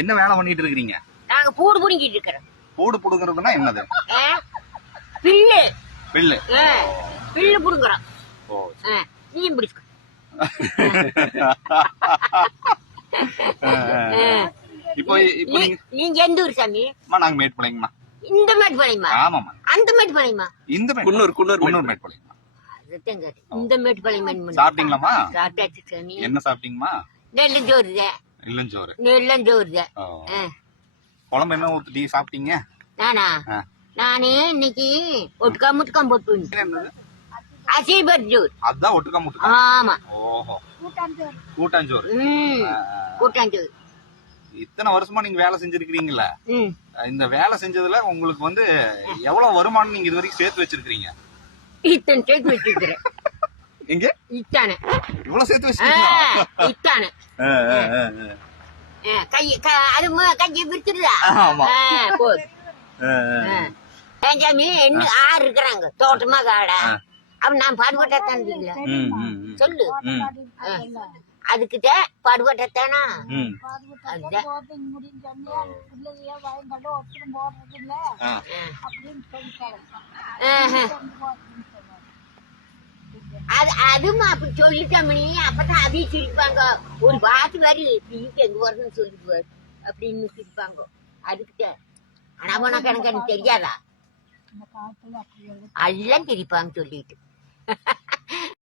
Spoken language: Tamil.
என்ன வேலை பண்ணிட்டு இருக்கீங்க? நாங்க பூடு புடுங்கிட்டு இருக்கிறோம். பூடு புடுங்கிறதுனா என்னது? Bill bill. பில்லு புடுங்குறோம். ஓ, நீயும் பிடிக்க. இப்போ இப்போ நீங்க எந்த ஊர் சாமி? நாங்க மேட்டுப்பாளையம்மா. இந்த மேட்டுப்பாளையமா? ஆமாம்மா. அந்த மேட்டுப்பாளையமா? இந்த குன்னூர் மேட்டுப்பாளையம்மா. இந்த மேட்டுப்பாளையம். சாப்பிட்டீங்களாம்மா? சாப்பிட்டாச்சு சாமி. என்ன சாப்பிட்டீங்கம்மா? நெல்லஞ்சோறு. நெல்லஞ்சோறு. குழம்பு என்ன ஊத்தி சாப்பிட்டீங்க? நானு இன்னைக்கு ஒட்டுக்கா முட்டுக்காம் போட்டு அசைபர்ஜோர். அதான் ஒட்டுக்கா முட்டுக்கா. ஆமா. ஓஹோ, கூட்டாஞ்சோறு. கூட்டாஞ்சோறு. இத்தனை வருஷமா நீங்க வேலை செஞ்சிருக்கீங்கல்ல, இந்த வேலை செஞ்சதுல உங்களுக்கு வந்து எவ்வளவு வருமானம் நீங்க இது வரைக்கும் சேர்த்து வச்சிருக்கீங்க? இத்தனை சேர்த்து வச்சிருக்கிறேன். எங்க இத்தானே இவ்வளவு சேர்த்து வச்சிருக்கீங்க? இத்தானே அது கையை பிரிச்சுடுதா? போது சாமி. என்ன ஆறு இருக்கிறாங்க தோட்டமா காடா. அப்ப நான் பாடுபட்டாத்தான சொல்லு. அதுக்கிட்ட பாடுபட்டானா? அதுதான் அதுமா அப்படி சொல்லிட்டமணி. அப்பதான் அதையும் சிரிப்பாங்க. ஒரு பாத்து வரி எங்க வரணும்னு சொல்லிடுவாரு அப்படின்னு சிரிப்பாங்க. அதுக்கிட்ட ஆனா உனக்கு எனக்கு தெரியாதா? எல்லாம் சிரிப்பாங்க சொல்லிட்டு.